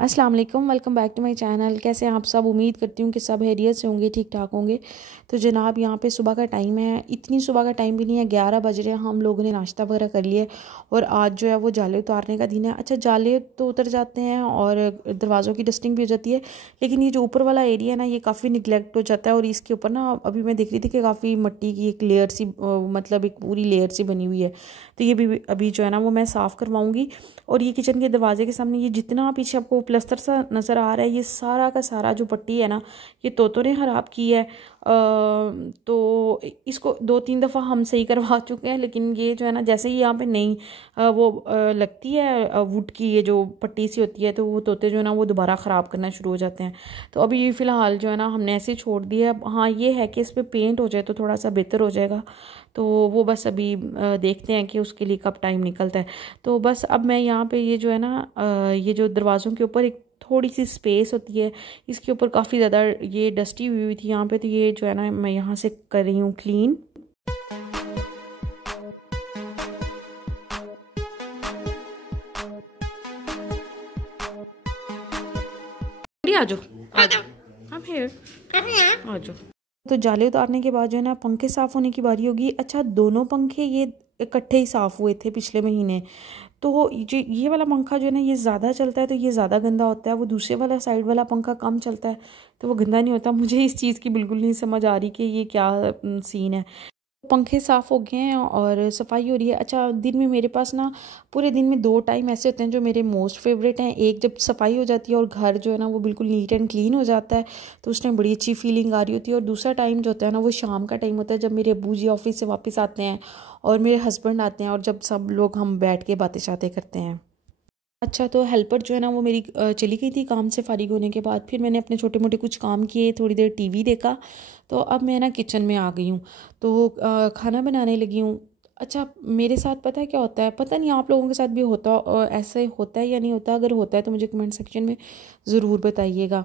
अस्सलाम वालेकुम, welcome back to my channel. कैसे हैं आप सब? उम्मीद करती हूँ कि सब खैरियत से होंगे, ठीक ठाक होंगे। तो जनाब यहाँ पे सुबह का टाइम है, इतनी सुबह का टाइम भी नहीं है, 11 बज रहे हैं। हम लोगों ने नाश्ता वगैरह कर लिए और आज जो है वो जाले उतारने का दिन है। अच्छा, जाले तो उतर जाते हैं और दरवाज़ों की डस्टिंग भी हो जाती है, लेकिन ये जो ऊपर वाला एरिया है ना, ये काफ़ी निगलेक्ट हो जाता है। और इसके ऊपर ना अभी मैं देख रही थी कि काफ़ी मिट्टी की एक लेयर सी मतलब एक पूरी लेयर सी बनी हुई है। तो ये भी अभी जो है ना वो मैं साफ़ करवाऊँगी। और ये किचन के दरवाजे के सामने ये जितना पीछे आपको प्लस्तर सा नज़र आ रहा है, ये सारा का सारा जो पट्टी है ना, ये तोतों ने ख़राब की है। तो इसको 2-3 दफ़ा हम सही करवा चुके हैं, लेकिन ये जो है ना, जैसे ही यहाँ पे नई लगती है वुड की ये जो पट्टी सी होती है, तो वो तोते जो है ना वो दोबारा ख़राब करना शुरू हो जाते हैं। तो अभी फ़िलहाल जो है ना हमने ऐसे ही छोड़ दिया है। हाँ, ये है कि इस पर पेंट हो जाए तो थोड़ा सा बेहतर हो जाएगा। तो वो बस अभी देखते हैं कि उसके लिए कब टाइम निकलता है। तो बस अब मैं यहाँ पे ये जो है ना ये जो दरवाज़ों के ऊपर एक थोड़ी सी स्पेस होती है, इसके ऊपर काफ़ी ज़्यादा ये डस्टी हुई थी यहाँ पे। तो ये जो है ना मैं यहाँ से कर रही हूँ क्लीन। आ जाओ, आ जाओ, हम हियर, आ जाओ। तो जाले उतारने के बाद जो है ना पंखे साफ़ होने की बारी होगी। अच्छा, दोनों पंखे ये इकट्ठे ही साफ़ हुए थे पिछले महीने। तो ये वाला पंखा जो है ना ये ज़्यादा चलता है तो ये ज़्यादा गंदा होता है, वो दूसरे वाला साइड वाला पंखा कम चलता है तो वो गंदा नहीं होता। मुझे इस चीज़ की बिल्कुल नहीं समझ आ रही कि ये क्या सीन है। पंखे साफ़ हो गए हैं और सफाई हो रही है। अच्छा, दिन में मेरे पास ना पूरे दिन में 2 टाइम ऐसे होते हैं जो मेरे मोस्ट फेवरेट हैं। एक जब सफाई हो जाती है और घर जो है ना वो बिल्कुल नीट एंड क्लीन हो जाता है, तो उस टाइम बड़ी अच्छी फीलिंग आ रही होती है। और दूसरा टाइम जो होता है ना वो शाम का टाइम होता है, जब मेरे अब्बू जी ऑफिस से वापस आते हैं और मेरे हस्बैंड आते हैं और जब सब लोग हम बैठ के बातें शातें करते हैं। अच्छा, तो हेल्पर जो है ना वो मेरी चली गई थी काम से फारिग होने के बाद। फिर मैंने अपने छोटे मोटे कुछ काम किए, थोड़ी देर टीवी देखा। तो अब मैं ना किचन में आ गई हूँ, तो खाना बनाने लगी हूँ। अच्छा, मेरे साथ पता है क्या होता है, पता नहीं आप लोगों के साथ भी होता ऐसे होता है या नहीं होता। अगर होता है तो मुझे कमेंट सेक्शन में ज़रूर बताइएगा।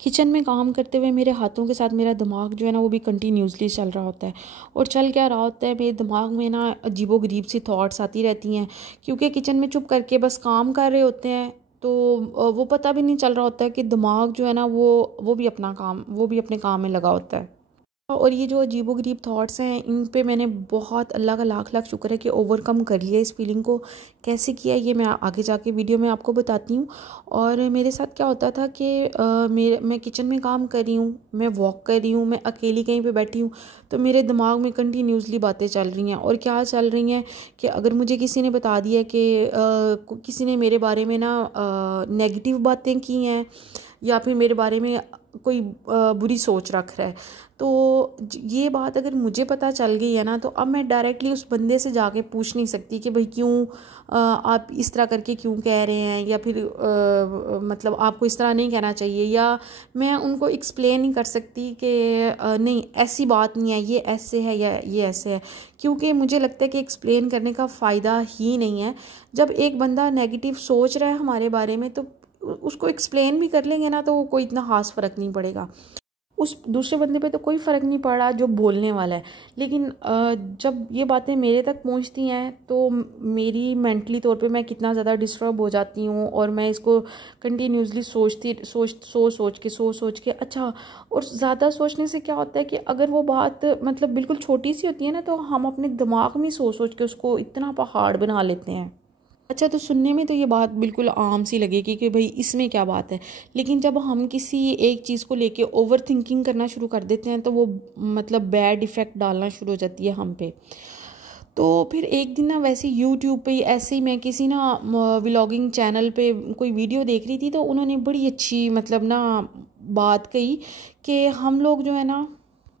किचन में काम करते हुए मेरे हाथों के साथ मेरा दिमाग जो है ना वो भी कंटिन्यूसली चल रहा होता है। और चल क्या रहा होता है, मेरे दिमाग में ना अजीबोगरीब सी थॉट्स आती रहती हैं, क्योंकि किचन में चुप करके बस काम कर रहे होते हैं। तो वो पता भी नहीं चल रहा होता है कि दिमाग जो है ना वो भी अपना काम, वो भी अपने काम में लगा होता है। और ये जो अजीबोगरीब थॉट्स हैं, इन पे मैंने बहुत अल्लाह का लाख लाख शुक्र है कि ओवरकम कर लिया। इस फीलिंग को कैसे किया ये मैं आगे जाके वीडियो में आपको बताती हूँ। और मेरे साथ क्या होता था कि मैं किचन में काम कर रही हूँ, मैं वॉक कर रही हूँ, मैं अकेली कहीं पे बैठी हूँ, तो मेरे दिमाग में कंटिन्यूसली बातें चल रही हैं। और क्या चल रही हैं कि अगर मुझे किसी ने बता दिया कि किसी ने मेरे बारे में ना नेगेटिव बातें की हैं या फिर मेरे बारे में कोई बुरी सोच रख रहा है, तो ये बात अगर मुझे पता चल गई है ना, तो अब मैं डायरेक्टली उस बंदे से जाके पूछ नहीं सकती कि भाई क्यों आप इस तरह करके क्यों कह रहे हैं, या फिर मतलब आपको इस तरह नहीं कहना चाहिए। या मैं उनको एक्सप्लेन नहीं कर सकती कि नहीं ऐसी बात नहीं है, ये ऐसे है या ये ऐसे है, क्योंकि मुझे लगता है कि एक्सप्लेन करने का फ़ायदा ही नहीं है। जब एक बंदा नेगेटिव सोच रहा है हमारे बारे में, तो उसको एक्सप्लेन भी कर लेंगे ना तो कोई इतना खास फ़र्क नहीं पड़ेगा। उस दूसरे बंदे पे तो कोई फ़र्क नहीं पड़ रहा जो बोलने वाला है, लेकिन जब ये बातें मेरे तक पहुंचती हैं तो मेरी मेंटली तौर पे मैं कितना ज़्यादा डिस्टर्ब हो जाती हूँ। और मैं इसको कंटिन्यूसली सोच के अच्छा, और ज़्यादा सोचने से क्या होता है कि अगर वो बात मतलब बिल्कुल छोटी सी होती है ना, तो हम अपने दिमाग में सोच के उसको इतना पहाड़ बना लेते हैं। अच्छा, तो सुनने में तो ये बात बिल्कुल आम सी लगेगी कि भाई इसमें क्या बात है, लेकिन जब हम किसी एक चीज़ को लेके ओवर थिंकिंग करना शुरू कर देते हैं तो वो मतलब बैड इफ़ेक्ट डालना शुरू हो जाती है हम पे। तो फिर एक दिन ना वैसे यूट्यूब पे ऐसे ही मैं किसी ना व्लॉगिंग चैनल पे कोई वीडियो देख रही थी, तो उन्होंने बड़ी अच्छी मतलब ना बात कही कि हम लोग जो है ना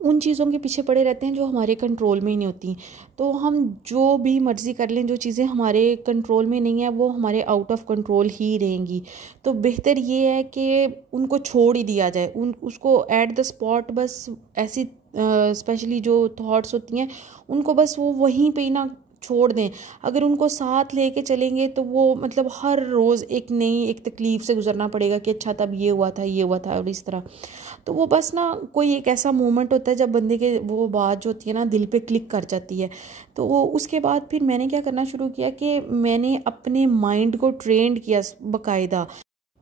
उन चीज़ों के पीछे पड़े रहते हैं जो हमारे कंट्रोल में ही नहीं होती। तो हम जो भी मर्ज़ी कर लें, जो चीज़ें हमारे कंट्रोल में नहीं है वो हमारे आउट ऑफ कंट्रोल ही रहेंगी। तो बेहतर ये है कि उनको छोड़ ही दिया जाए, उसको एट द स्पॉट बस ऐसी स्पेशली जो थॉट्स होती हैं उनको बस वो वहीं पे ही ना छोड़ दें। अगर उनको साथ लेके चलेंगे तो वो मतलब हर रोज़ एक नई एक तकलीफ़ से गुजरना पड़ेगा कि अच्छा तब ये हुआ था और इस तरह। तो वो बस ना कोई एक ऐसा मोमेंट होता है जब बंदे के वो बात जो होती है ना दिल पे क्लिक कर जाती है। तो वो उसके बाद फिर मैंने क्या करना शुरू किया कि मैंने अपने माइंड को ट्रेंड किया बाकायदा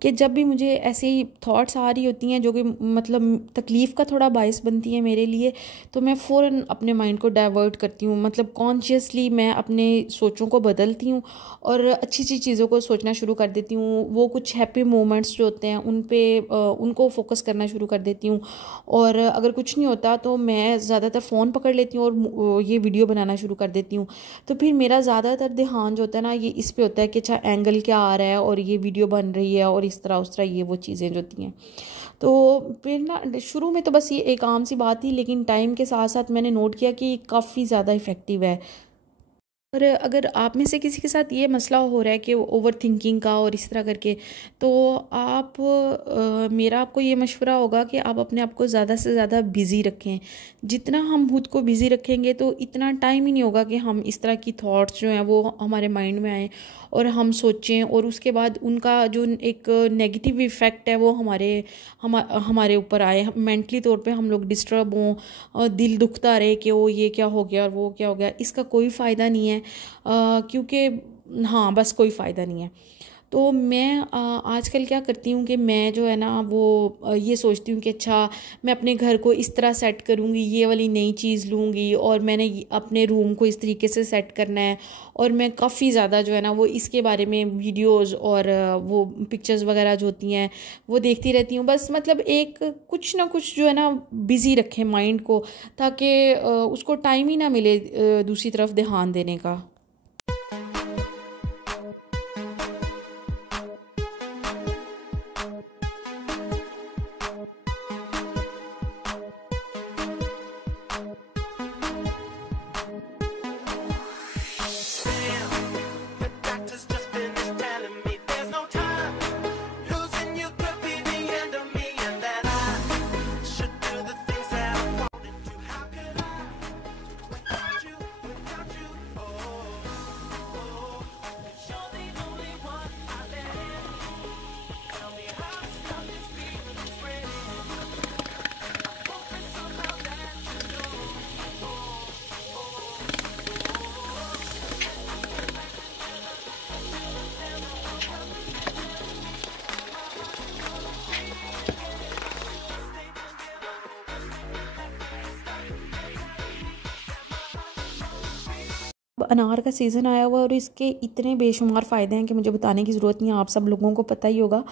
कि जब भी मुझे ऐसी थॉट्स आ रही होती हैं जो कि मतलब तकलीफ़ का थोड़ा बायस बनती है मेरे लिए, तो मैं फ़ौरन अपने माइंड को डाइवर्ट करती हूँ। मतलब कॉन्शियसली मैं अपने सोचों को बदलती हूँ और अच्छी अच्छी चीज़ों को सोचना शुरू कर देती हूँ। वो कुछ हैप्पी मोमेंट्स जो होते हैं उन पे उनको फोकस करना शुरू कर देती हूँ। और अगर कुछ नहीं होता तो मैं ज़्यादातर फ़ोन पकड़ लेती हूँ और ये वीडियो बनाना शुरू कर देती हूँ। तो फिर मेरा ज़्यादातर ध्यान जो होता है ना ये इस पे होता है कि अच्छा एंगल क्या आ रहा है और ये वीडियो बन रही है और इस तरह उस तरह ये वो चीज़ें जो होती हैं। तो फिर ना शुरू में तो बस ये एक आम सी बात थी, लेकिन टाइम के साथ साथ मैंने नोट किया कि काफ़ी ज़्यादा इफ़ेक्टिव है। और अगर आप में से किसी के साथ ये मसला हो रहा है कि ओवर थिंकिंग का और इस तरह करके, तो आप मेरा आपको ये मशवरा होगा कि आप अपने आप को ज़्यादा से ज़्यादा बिज़ी रखें। जितना हम खुद को बिज़ी रखेंगे तो इतना टाइम ही नहीं होगा कि हम इस तरह की थॉट्स जो हैं वो हमारे माइंड में आएँ और हम सोचें और उसके बाद उनका जो एक नेगेटिव इफ़ेक्ट है वो हमारे ऊपर आए, मेंटली तौर पे हम लोग डिस्टर्ब हों और दिल दुखता रहे कि वो ये क्या हो गया और वो क्या हो गया। इसका कोई फ़ायदा नहीं है, क्योंकि हाँ बस कोई फ़ायदा नहीं है। तो मैं आजकल क्या करती हूँ कि मैं जो है ना वो ये सोचती हूँ कि अच्छा मैं अपने घर को इस तरह सेट करूँगी, ये वाली नई चीज़ लूँगी और मैंने अपने रूम को इस तरीके से सेट करना है। और मैं काफ़ी ज़्यादा जो है ना वो इसके बारे में वीडियोस और वो पिक्चर्स वगैरह जो होती हैं वो देखती रहती हूँ। बस मतलब एक कुछ ना कुछ जो है ना बिज़ी रखें माइंड को, ताकि उसको टाइम ही ना मिले दूसरी तरफ ध्यान देने का। अनार का सीज़न आया हुआ और इसके इतने बेशुमार फ़ायदे हैं कि मुझे बताने की ज़रूरत नहीं है, आप सब लोगों को पता ही होगा।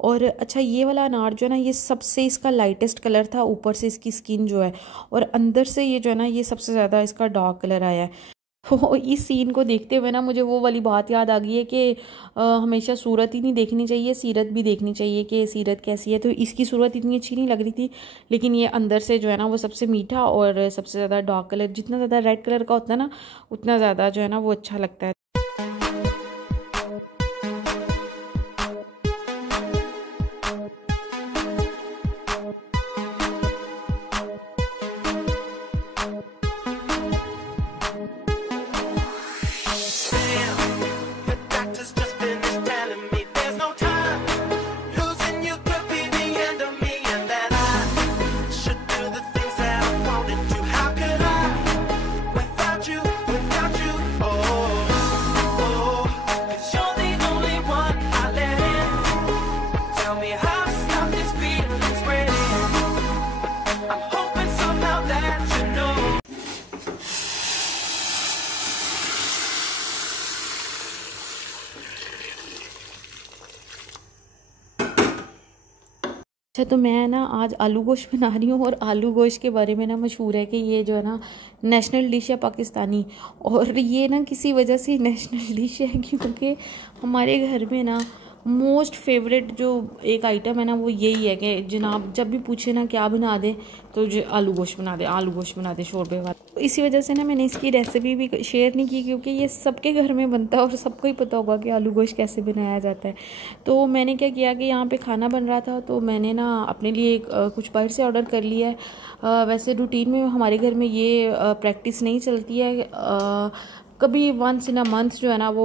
और अच्छा ये वाला अनार जो है ना ये सबसे इसका लाइटेस्ट कलर था, ऊपर से इसकी स्किन जो है और अंदर से ये जो है ना ये सबसे ज़्यादा इसका डार्क कलर आया है। तो इस सीन को देखते हुए ना मुझे वो वाली बात याद आ गई है कि हमेशा सूरत ही नहीं देखनी चाहिए, सीरत भी देखनी चाहिए कि सीरत कैसी है। तो इसकी सूरत इतनी अच्छी नहीं लग रही थी, लेकिन ये अंदर से जो है ना वो सबसे मीठा और सबसे ज़्यादा डार्क कलर, जितना ज़्यादा रेड कलर का होता है ना उतना ज़्यादा जो है ना वो अच्छा लगता है। अच्छा तो मैं ना आज आलू गोश्त बना रही हूँ और आलू गोश्त के बारे में ना मशहूर है कि ये जो है ना नेशनल डिश है पाकिस्तानी। और ये ना किसी वजह से नेशनल डिश है क्योंकि हमारे घर में ना मोस्ट फेवरेट जो एक आइटम है ना वो यही है कि जनाब जब भी पूछे ना क्या बना दे तो जो आलू गोश्त बना दे, आलू गोश्त बना दे शोरबे वाला। तो इसी वजह से ना मैंने इसकी रेसिपी भी शेयर नहीं की क्योंकि ये सबके घर में बनता है और सबको ही पता होगा कि आलू गोश्त कैसे बनाया जाता है। तो मैंने क्या किया कि यहाँ पे खाना बन रहा था तो मैंने ना अपने लिए कुछ बाहर से ऑर्डर कर लिया है। वैसे रूटीन में हमारे घर में ये प्रैक्टिस नहीं चलती है, कभी वंस इन अ मंथ जो है ना वो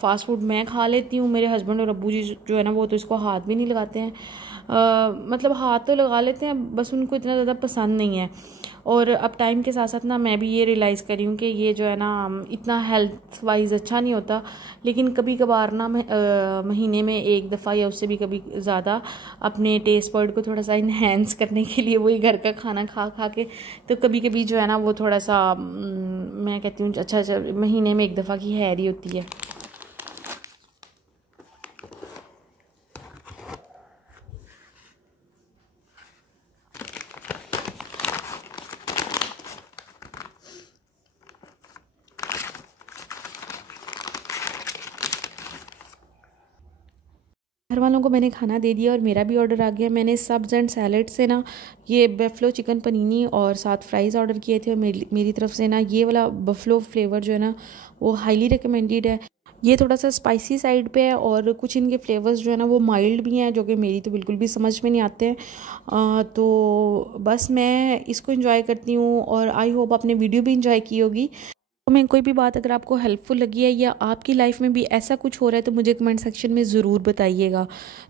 फास्ट फूड मैं खा लेती हूँ। मेरे हस्बैंड और अब्बू जी जो है ना वो तो इसको हाथ भी नहीं लगाते हैं। मतलब हाथ तो लगा लेते हैं, बस उनको इतना ज़्यादा पसंद नहीं है। और अब टाइम के साथ साथ ना मैं भी ये रियलाइज़ करी हूँ कि ये जो है ना इतना हेल्थ वाइज अच्छा नहीं होता। लेकिन कभी कभार ना महीने में एक दफ़ा या उससे भी कभी ज़्यादा अपने टेस्ट बर्ड को थोड़ा सा इन्हेंस करने के लिए वही घर का खाना खा खा के, तो कभी कभी जो है ना वो थोड़ा सा मैं कहती हूँ अच्छा महीने में एक दफ़ा की हैरी होती है। घर वालों को मैंने खाना दे दिया और मेरा भी ऑर्डर आ गया। मैंने सब्स एंड सैलड से ना ये बफलो चिकन पनीनी और साथ फ्राइज़ ऑर्डर किए थे। और मेरी तरफ से ना ये वाला बफलो फ्लेवर जो है ना वो हाईली रिकमेंडेड है। ये थोड़ा सा स्पाइसी साइड पे है और कुछ इनके फ्लेवर्स जो है ना वो माइल्ड भी हैं, जो कि मेरी तो बिल्कुल भी समझ में नहीं आते हैं। तो बस मैं इसको इंजॉय करती हूँ और आई होप आपने वीडियो भी इंजॉय की होगी। तो मैं कोई भी बात अगर आपको हेल्पफुल लगी है या आपकी लाइफ में भी ऐसा कुछ हो रहा है तो मुझे कमेंट सेक्शन में ज़रूर बताइएगा।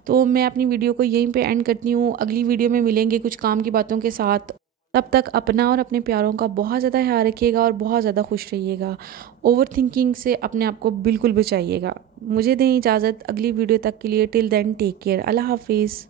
तो मैं अपनी वीडियो को यहीं पे एंड करती हूँ। अगली वीडियो में मिलेंगे कुछ काम की बातों के साथ। तब तक अपना और अपने प्यारों का बहुत ज़्यादा ख्याल रखिएगा और बहुत ज़्यादा खुश रहिएगा। ओवर थिंकिंग से अपने आप को बिल्कुल बचाइएगा। मुझे दें इजाज़त अगली वीडियो तक के लिए। Till then take care. अल्लाह हाफिज़।